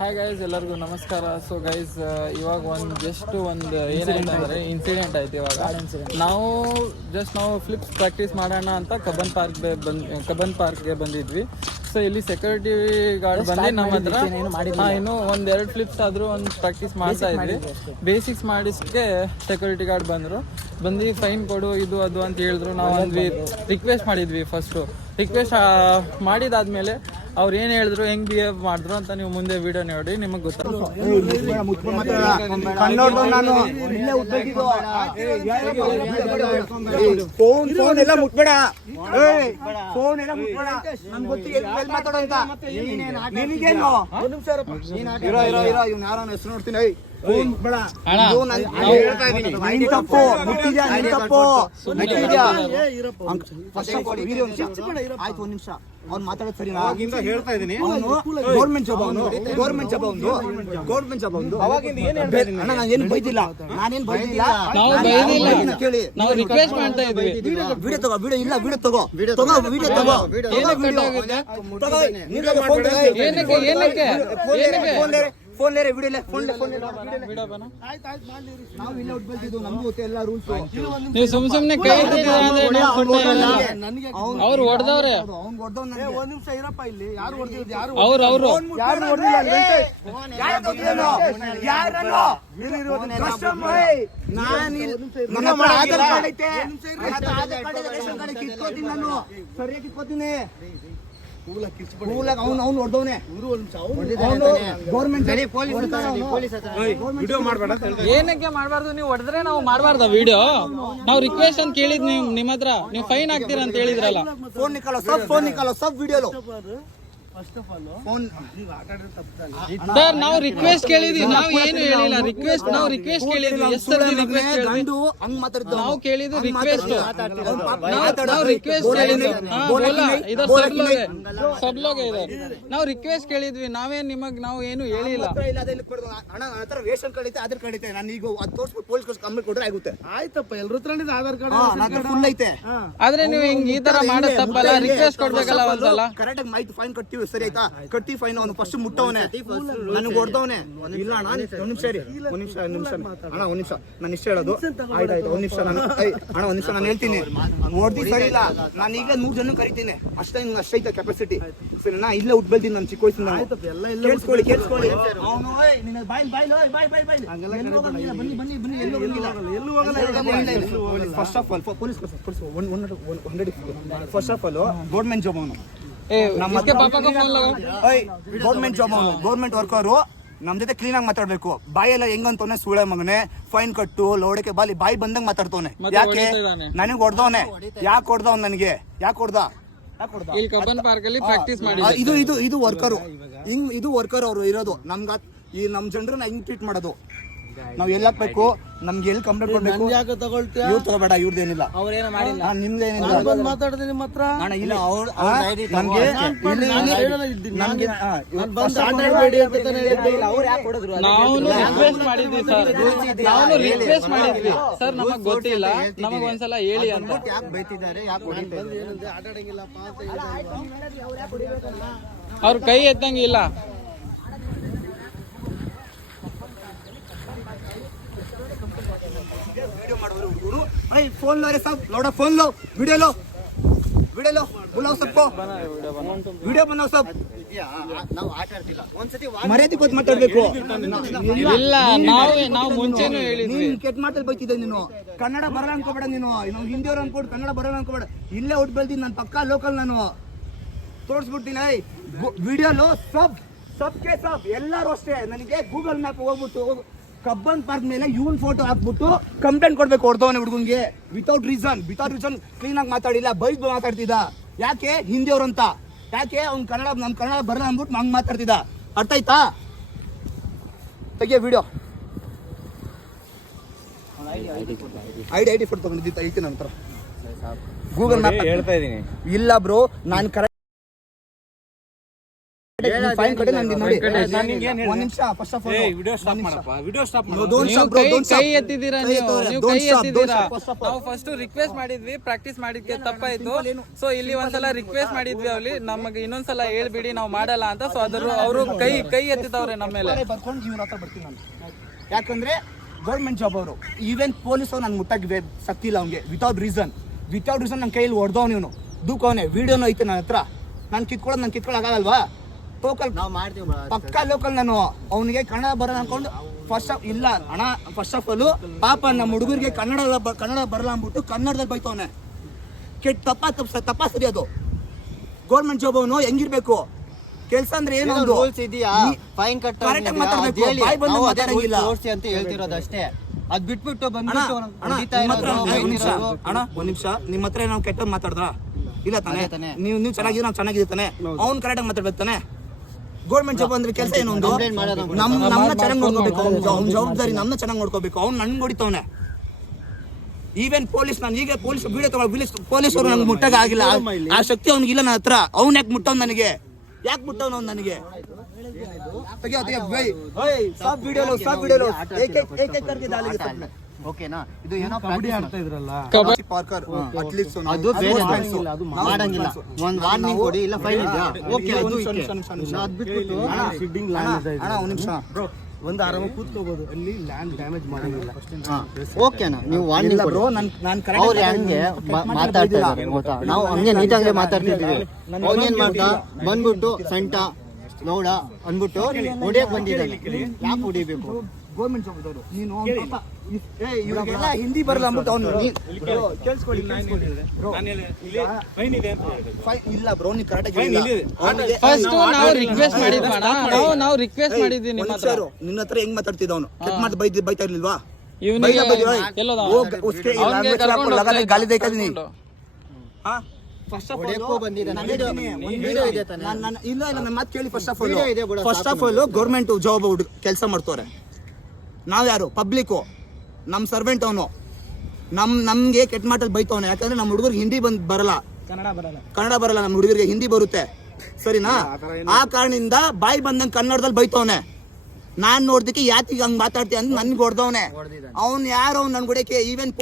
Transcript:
Hi guys, ಎಲ್ಲರಿಗೂ ನಮಸ್ಕಾರ. So guys, ಇವಾಗ ಒಂದು ಏನಾಯ್ತು ಅಂದರೆ ಇನ್ಸಿಡೆಂಟ್ ಆಯ್ತು. ಇವಾಗ ನಾವು ಫ್ಲಿಪ್ಸ್ ಪ್ರಾಕ್ಟೀಸ್ ಮಾಡೋಣ ಅಂತ ಕಬ್ಬನ್ ಪಾರ್ಕ್ಗೆ ಬಂದಿದ್ವಿ. ಸೊ ಇಲ್ಲಿ ಸೆಕ್ಯೂರಿಟಿ ಗಾರ್ಡ್ ಬಂದು ನಮ್ಮ ಹತ್ರ ಇನ್ನೂ ಒಂದೆರಡು ಫ್ಲಿಪ್ಸ್ ಆದರೂ ಒಂದು ಪ್ರಾಕ್ಟೀಸ್ ಮಾಡ್ತಾ ಇದ್ವಿ. ಬೇಸಿಕ್ಸ್ ಮಾಡಿಸಕ್ಕೆ ಸೆಕ್ಯೂರಿಟಿ ಗಾರ್ಡ್ ಬಂದು ಫೈನ್ ಕೊಡು ಇದು ಅದು ಅಂತ ಹೇಳಿದ್ರು. ನಾವು ರಿಕ್ವೆಸ್ಟ್ ಮಾಡಿದ್ವಿ. ರಿಕ್ವೆಸ್ಟ್ ಮಾಡಿದಾದ್ಮೇಲೆ ಅವ್ರು ಏನು ಹೇಳಿದ್ರು, ಹೆಂಗ್ ಬಿಹೇವ್ ಮಾಡಿದ್ರು ಅಂತ ನೀವು ಮುಂದೆ ವಿಡಿಯೋ ನೋಡಿ, ನಿಮಗೆ ಗೊತ್ತಾಗುತ್ತೆ. ಅವ್ನು ಮಾತಾಡೋದು ಸರಿ ಹೇಳ್ತಾ ಇದೀನಿ. ಗೌರ್ಮೆಂಟ್ ಜಾಬ್ ಅಣ್ಣ, ನಾನೇನು ಬೈದಿಲ್ಲ. ಕೇಳಿ, ನಾವು ರಿಕ್ವೆಸ್ಟ್ ಮಾಡ್ತಾ ಇದ್ವಿ. ವಿಡಿಯೋ ತಗೋ, ವಿಡಿಯೋ ಇಲ್ಲ, ವಿಡಿಯೋ ತಗೋ. ಫೋನ್ ಲೇರೆ ವಿಡಿಯೋ ನಾವು ಇಲ್ಲ ಉಟ್ಬಲ್ತಿದ್ದು, ನಮ್ಗೂ ಗೊತ್ತೆ ಎಲ್ಲ ರೂಲ್ಸ್. ನೀವು ಸುಮ್ನೆ ಕೈ ಅವ್ರು ಹೊಡೆದವ್ರೆ. ಒಂದ್ ನಿಮಿಷ ಇರಪ್ಪ, ಇಲ್ಲಿ ಯಾರು ಹೊಡೆದಿದ್ದು? ಯಾರು ಆಧಾರ್ ಕಾರ್ಡ್ ಐತೆ, ಕಿತ್ಕೋತೀನಿ ನಾನು, ಸರಿಯಾಗಿ ಕಿತ್ಕೋತೀನಿ. ಅವ್ನು ಹೊಡೆದವನೇ. ಏನಕ್ಕೆ ಮಾಡಬಾರ್ದು? ನೀವು ಹೊಡೆದ್ರೆ ನಾವು ಮಾಡಬಾರ್ದ ವಿಡಿಯೋ? ನಾವು ರಿಕ್ವೆಸ್ಟ್ ಅಂತ ಕೇಳಿದ್ ನಿಮ್ಮ ಹತ್ರ, ನೀವು ಫೈನ್ ಹಾಕ್ತೀರಾ ಅಂತ ಹೇಳಿದ್ರಲ್ಲ. ಫೋನ್ ನಿಕಾಲೋ ಸಬ್ ವಿಡಿಯೋ ಸರ್, ನಾವು ರಿಕ್ವೆಸ್ಟ್ ಕೇಳಿದ್ವಿ. ನಾವು ಏನು ಹೇಳಿಲ್ಲ. ನಾವು ರಿಕ್ವೆಸ್ಟ್ ಕೇಳಿದ್ವಿ. ನಾವು ಕೇಳಿದ್ದು ರಿಕ್ವೆಸ್ಟ್. ನಾವು ರಿಕ್ವೆಸ್ಟ್ ಕೇಳಿದ್ವಿ. ನಾವು ರಿಕ್ವೆಸ್ಟ್ ಕೇಳಿದ್ವಿ. ನಾವೇನ್ ನಾವು ಏನು ಹೇಳಿಲ್ಲ. ರೇಷನ್ ಕಾರ್ಡ್ ಐತೆ, ಆಧಾರ್ ಕಾರ್ಡ್ ಐತೆ. ನಾನು ಈಗ ಅದು ತೋರಿಸ್ಬಿಟ್ಟು ಪೊಲೀಸ್ ಕಂಪ್ಲೇಂಟ್ ಕೊಟ್ರೆ ಆಗುತ್ತೆ. ಆಯ್ತಪ್ಪ, ಎಲ್ಲರ ಆಧಾರ್ ಕಾರ್ಡ್ ಫುಲ್ ಐತೆ. ಆದ್ರೆ ನೀವು ಹಿಂಗ್ ಈ ತರ ಮಾಡೋದು ತಪ್ಪಲ್ಲ. ರಿಕ್ವೆಸ್ಟ್ ಕೊಡ್ಬೇಕಲ್ಲ ಒಂದ್ಸಲ. ಕರೆಕ್ಟ್ ಆಗಿ ಮಾಹಿತಿ ಫೈನ್ ಕಟ್ತೀವಿ, ಸರಿ ಆಯ್ತಾ? ಕಟ್ಟಿ ಫೈನ್. ಅವನು ಫಸ್ಟ್ ಮುಟ್ಟವನೆ, ನನಗೆ ಹೊಡೆದವನೆ. ಇಲ್ಲ ಅಣ್ಣ, ಒಂದ್ ನಿಮಿಷ ಅಣ್ಣ, ಒಂದ್ ನಿಮಿಷ ನಾನು ಇಷ್ಟ ಹೇಳೋದು. ಆಯ್ತಾಯ್ತು, ಒಂದ್ ನಿಮಿಷ ನಾನು ಹೇಳ್ತೀನಿ. ಹೊಡ್ದಿ ಸರಿ ಇಲ್ಲ, ನಾನು ಈಗ 100 ಜನ ಕರಿತೀನಿ. ಅಷ್ಟೈತೆ ಕೆಪಾಸಿಟಿ, ಸರಿನಾ? ಇಲ್ಲೇ ಉಟ್ಬಲ್ತೀನಿ ನಾನು ಚಿಕ್ಕ ವಯಸ್ಸಿನ. ಕೇಳಿಸ್ಕೊಳ್ಳಿ. ಅವನು first of all government job ಅವನು. ಗೌರ್ಮೆಂಟ್ ಜಾಬ್ ಅವನು, ಗೌರ್ಮೆಂಟ್ ವರ್ಕರು. ನಮ್ ಜೊತೆ ಕ್ಲೀನ್ ಆಗಿ ಮಾತಾಡ್ಬೇಕು. ಬಾಯೆಲ್ಲ ಹೆಂಗಂತವನೆ, ಸೂಳೆ ಮಗನೆ, ಫೈನ್ ಕಟ್ಟು, ಲೋಡಕ್ಕೆ ಬಾಯಿ ಬಂದಂಗ್ ಮಾತಾಡ್ತವನೆ. ಯಾಕೆ ನನಗೆ ಹೊಡೆದವನೆ? ಯಾಕೆ ಹೊಡೆದವ್? ನನಗೆ ಯಾಕೆ ಹೊಡೆದ? ಕಬ್ಬನ್ ಪಾರ್ಕ್ ಅಲ್ಲಿ ಪ್ರಾಕ್ಟೀಸ್ ಮಾಡಿ. ಇದು ವರ್ಕರು. ಇದು ವರ್ಕರ್ ಅವರು ಇರೋದು. ನಮ್ ಜನರನ್ನ ಹಿಂಗ್ ಟ್ರೀಟ್ ಮಾಡೋದು. ನಾವ್ ಎಲ್ಲ ಹಾಕ್ಬೇಕು, ನಮ್ಗೆ ಎಲ್ಲಿ ಕಂಪ್ಲೇಂಟ್ ಕೊಡ್ಬೇಕು? ಯಾಕೆ ತಗೊಳ್ತೀಯ? ಇವ್ರು ತಗೋಬೇಡ, ಇವ್ರದ್ದೇನಿಲ್ಲ, ನಿಮ್ದೇನಿಲ್ಲ. ಮಾತಾಡಿದೆ ನಿಮ್ಮ ಹತ್ರ. ಇಲ್ಲ, ರಿಕ್ವೆಸ್ಟ್ ಮಾಡಿದ್ವಿ ಸರ್, ನಮಗ್ ಗೊತ್ತಿಲ್ಲ, ನಮಗ್ ಒಂದ್ಸಲ ಹೇಳಿ ಅಂತ. ಯಾಕೆ ಬೈತಿದ್ದಾರೆ, ಯಾಕೆ ಅವ್ರ ಕೈ ಎತ್ತಂಗಿಲ್ಲ. फोन लो रे सब, लौड़ा फोन लो, वीडियो लो, बुलाओ सबको, वीडियो बनाओ सब. ಮರ್ಯಾದೆ ಕೊಟ್ಟು ಮಾತಾಡ್ಬೇಕು. ಇಲ್ಲ, ನಾವು ಮುಂಚೆನೂ ಹೇಳಿದ್ವಿ. ಕೆಟ್ಟ ಮಾತಲ್ಲಿ ಬೈತಿದ್ದೆ ನೀನು. ಕನ್ನಡ ಬರಲ್ಲ ಅನ್ಕೋಬೇಡ ನೀನು. ಹಿಂದಿಯವ್ರು ಅನ್ಕೊಂಡು ಕನ್ನಡ ಬರಲ್ಲ ಅನ್ಕೋಬೇಡ. ಇಲ್ಲೇ ಹುಟ್ಟು ಬೆಳ್ತೀನಿ ನಾನು, ಪಕ್ಕಾ ಲೋಕಲ್. ನಾನು ತೋರಿಸ್ಬಿಡ್ತೀನಿ. ವಿಡಿಯೋಲು ಸಬ್ಗೆ ಸಬ್ ಎಲ್ಲರೂ ಅಷ್ಟೇ. ನನಗೆ ಗೂಗಲ್ ಮ್ಯಾಪ್ ಹೋಗ್ಬಿಟ್ಟು ಕಬ್ಬನ್ ಪಾರ್ಕ್ ಮೇಲೆ ಇವನ್ ಫೋಟೋ ಹಾಕ್ಬಿಟ್ಟು ಕಂಪ್ಲೇಂಟ್ ಕೊಡ್ಬೇಕು ಹೊಡೆದವನೇ ಹುಡುಗನ್ಗೆ. ವಿತೌಟ್ ರೀಸನ್ ಕ್ಲೀನ್ ಆಗಿ ಮಾತಾಡಿಲ್ಲ, ಬೈದ್ ಮಾತಾಡ್ತಿದ್ದ. ಯಾಕೆ? ಹಿಂದಿಯವ್ರು ಅಂತ. ಯಾಕೆ? ಅವ್ನು ನಮ್ ಕನ್ನಡ ಬರಲ್ಲ ಅಂದ್ಬಿಟ್ಟು ಹಂಗ್ ಮಾತಾಡ್ತಿದ್ದ. ಅರ್ಥ ಆಯ್ತಾ? ತೆಗಿಯ ವಿಡಿಯೋ. ಐಡಿ ಫೋಟೋ ತಗೊಂಡಿದ್ದ ಐತಿ ನನ್ನ ಹತ್ರ. ಗೂಗಲ್ ಮ್ಯಾಪ್ ಹೇಳ್ತಾ ಇದೀನಿ. ಇಲ್ಲ ಬ್ರೋ, ನಾನು ಫೈನ್ ಕಟ್ಟಿ ನಾನು ನೋಡಿ ಒಂದ್ ನಿಮಿಷ first of all video stop ಮಾಡಪ್ಪ, ವಿಡಿಯೋ ಸ್ಟಾಪ್ ಮಾಡು. ಕೈ ಎತ್ತಿದ್ದೀರಾ ನೀವು ಕೈ ಎತ್ತಿದ್ದೀರಾ. ನಾವು ಫಸ್ಟ್ ರಿಕ್ವೆಸ್ಟ್ ಮಾಡಿದ್ವಿ, ಪ್ರಾಕ್ಟೀಸ್ ಮಾಡಿದ್ಕೆ ತಪ್ಪಾಯ್ತು. ಸೊ ಇಲ್ಲಿ ಒಂದ್ಸಲ ರಿಕ್ವೆಸ್ಟ್ ಮಾಡಿದ್ವಿ, ಅಲ್ಲಿ ನಮಗೆ ಇನ್ನೊಂದ್ಸಲ ಹೇಳ್ಬಿಡಿ ನಾವು ಮಾಡಲ್ಲ ಅಂತ. ಸೊ ಅದ್ರ ಅವರು ಕೈ ಎತ್ತಿದವ್ರೆ ನಮ್ಮ ಮೇಲೆ. ಬರ್ಕೊಂಡು ಇವ್ರ ಹತ್ರ ಬರ್ತೀನಿ ನಾನು. ಯಾಕಂದ್ರೆ ಗೌರ್ಮೆಂಟ್ ಜಾಬ್ ಅವರು, ಈವನ್ ಪೊಲೀಸ್ ಅವ್ರು ನನ್ಗೆ ಮುಟ್ಟಕ್ಕೆ ಶಕ್ತಿ ಇಲ್ಲ ಅವ್ನಿಗೆ. ವಿತೌಟ್ ರೀಸನ್ ನನ್ನ ಕೈಯಲ್ಲಿ ಹೊಡೆದವ್ ನೀನು ದೂಕವನೆ. ವಿಡಿಯೋನು ಐತೆ ನನ್ನ ಹತ್ರ. ನಾನು ಕಿತ್ಕೊಳ್ಳೋಕ್ಕಾಗಲ್ವಾ? ಟೋಕಲ್ ನಾವು ಮಾಡ್ತೀವಿ ಪಕ್ಕಾ ಲೋಕಲ್. ನಾನು ಅವನಿಗೆ ಕನ್ನಡ ಬರಲ್ಲ ಅನ್ಕೊಂಡು ಫಸ್ಟ್ ಇಲ್ಲ ಅಣ್ಣ. ಫಸ್ಟ್ ಆಫ್ ಆಲ್ ಪಾಪ ನಮ್ಮ ಹುಡುಗರಿಗೆ ಕನ್ನಡ ಬರಲ್ಲ ಅಂದ್ಬಿಟ್ಟು ಕನ್ನಡದಲ್ಲಿ ಬೈತವನೆ. ತಪ್ಪ ಸರಿ. ಅದು ಗೌರ್ಮೆಂಟ್ ಜಾಬ್ ಅವನು ಹೆಂಗಿರ್ಬೇಕು? ಕೆಲಸ ಅಂದ್ರೆ ಏನು ಒಂದು ರೂಲ್ಸ್ ಇದೆಯಾ? ಫೈನ್ ಕಟ್ಟ ಕರೆಕ್ಟ್ ಆಗಿ ಮಾತಾಡ್ಬೇಕು, ಬಾಯ್ ಬಂದು ಮಾತಾಡಂಗಿಲ್ಲ. ತೋರಿಸಿ ಅಂತ ಹೇಳ್ತಿರೋದು ಅಷ್ಟೇ. ಅದ್ ಬಿಟ್ಬಿಟ್ಟು ಅಣ್ಣ ಬಂದ್ಬಿಟ್ಟು ಒಂದ್ ನಿಮಿಷ, ನಿಮ್ಮ ಹತ್ರ ನಾವು ಕೆಟ್ಟದ್ ಮಾತಾಡ್ದ ಇಲ್ಲ ತಾನೆ? ನೀವು ಚೆನ್ನಾಗಿದ್ರೆ ನಾವು ಚೆನ್ನಾಗಿದೆ ತಾನೆ? ಅವ್ನು ಕರೆಕ್ಟ್ ಆಗಿ ಮಾತಾಡ್ಬೇಕು ತಾನೆ? ಗೌರ್ಮೆಂಟ್ ಜಾಬ್ ಅಂದ್ರೆ ಕೆಲಸ ಏನು? ಒಂದು ನಮ್ಮನ್ನ ಚೆನ್ನಾಗಿ ನೋಡ್ಕೋಬೇಕು. ಅವ್ನ ಜವಾಬ್ದಾರಿ ನಮ್ಮನ್ನ ಚೆನ್ನಾಗಿ ನೋಡ್ಕೋಬೇಕು. ಅವ್ನು ನನ್ಗೆ ಹೊಡಿತವನೆ. ಈವನ್ ಪೊಲೀಸ್, ನಾನು ಈಗ ಪೊಲೀಸ್ ವಿಡಿಯೋ ತಗೊಳ್ಳಿ, ಪೊಲೀಸ್ ಅವರು ನನ್ಗೆ ಮುಟ್ಟಾಗ ಆಗಿಲ್ಲ. ಆ ಶಕ್ತಿ ಅವ್ನಿಗಿಲ್ಲ ನನ್ನ ಹತ್ರ. ಅವ್ನ ಯಾಕೆ ಮುಟ್ಟವ್ ನನಗೆ? ಯಾಕೆ ಮುಟ್ಟವ್ ಅವ್ನು ನನಗೆ? ಓಕೆನಾ? ಇದು ಏನೋ ಕಬಡ್ಡಿ ಆಡ್ತಾ ಇದ್ರಲ್ಲ, ಅದು ಮಾಡಂಗಿಲ್ಲ. ಒಂದ್ ವಾರ್ನಿಂಗ್ ಕೊಡಿ, ಇಲ್ಲ ಫೈನ್ ಇದೆಯಾ? ಓಕೆ, ಅದು ಬಿಟ್ಬಿಟ್ಟು ಒಂದು ಆರಾಮಾಗಿ ಕೂತ್ಕೋಬಹುದು. ಅಲ್ಲಿ ಲ್ಯಾಂಡ್ ಡ್ಯಾಮೇಜ್ ಮಾಡಂಗಿಲ್ಲ. ಓಕೆನಾ? ನೀವು ವಾರ್ನಿಂಗ್ ಬ್ರೋ. ಅವ್ರು ಹಂಗೆ ಮಾತಾಡ್ತಾ ಇದ್ದಾರೆ ಗೊತ್ತಾ? ನಾವು ಹಂಗೆ ನೀಟಾಗಿ ಮಾತಾಡ್ತಿದ್ವಿ. ಅವ್ನೇನ್ ಮಾಡ್ತಾ ಬಂದ್ಬಿಟ್ಟು ಸಂಟ ಗೌಡ ಅಂದ್ಬಿಟ್ಟು ಹೊಡಿಯಕ್ ಬಂದಿದ್ದಾನೆ. ಯಾಕೆ ಹೊಡಿಬೇಕು? ಗೌರ್ಮೆಂಟ್ ಜಾಬ್ ಇದ್ದವರು ನೀನು ಇವ್ರಿಗೆಲ್ಲ ಹಿಂದಿ ಬರಲ್ಲ ಅಂದ್ಬಿಟ್ಟು ಅವ್ನು ಕೇಳಿಸ್ಕೊಳ್ಳಿ. ಇಲ್ಲ ಬ್ರೋ, ನೀವು ಕರೆಕ್ಟ್ ಫಸ್ಟ್ ನಾವು ರಿಕ್ವೆಸ್ಟ್ ಮಾಡಿದ್ವಿ ಅಣ್ಣ. ನಾವು ರಿಕ್ವೆಸ್ಟ್ ಮಾಡಿದ್ವಿ ನಿಮ್ಮ ಹತ್ರ. ನಿನ್ನ ಹತ್ರ ಹೆಂಗ್ ಮಾತಾಡ್ತಿದ್ದ ಅವನು? ಕೆಟ್ಟ ಮಾತು ಬೈತಾ ಇರ್ಲಿಲ್ವಾ? ಇವನಿಗೆ ಗಾಲಿ ದೇಖಾದೀನಿ. ಇಲ್ಲ ನನ್ನ ಮಾತು ಕೇಳಿ. First of all government job ಕೆಲಸ ಮಾಡ್ತವ್ರೆ. ನಾವ್ ಯಾರು? ಪಬ್ಲಿಕ್. ನಮ್ ಸರ್ವೆಂಟ್ ಅವನು. ನಮ್ಗೆ ಕೆಟ್ಟ ಮಾತಲ್ಲಿ ಬೈತವನೆ. ಯಾಕಂದ್ರೆ ನಮ್ಮ ಹುಡುಗರಿಗೆ ಹಿಂದಿ ಬರಲ್ಲ, ಕನ್ನಡ ಬರಲ್ಲ. ನಮ್ಮ ಹುಡುಗರಿಗೆ ಹಿಂದಿ ಬರುತ್ತೆ, ಸರಿನಾ? ಆ ಕಾರಣದಿಂದ ಬಾಯಿ ಬಂದಂಗೆ ಕನ್ನಡದಲ್ಲಿ ಬೈತವನೆ. ನಾನ್ ನೋಡ್ದಕ್ಕೆ ಯಾತಿಗೆ ಹಂಗ್ ಮಾತಾಡ್ತೀಯ ಅಂತ ನನ್ಗೆ ಹೊಡೆದವನೆ. ಅವ್ನು ಯಾರು? ನನ್ ಗುಡಕ್ಕೆ ಈವನ್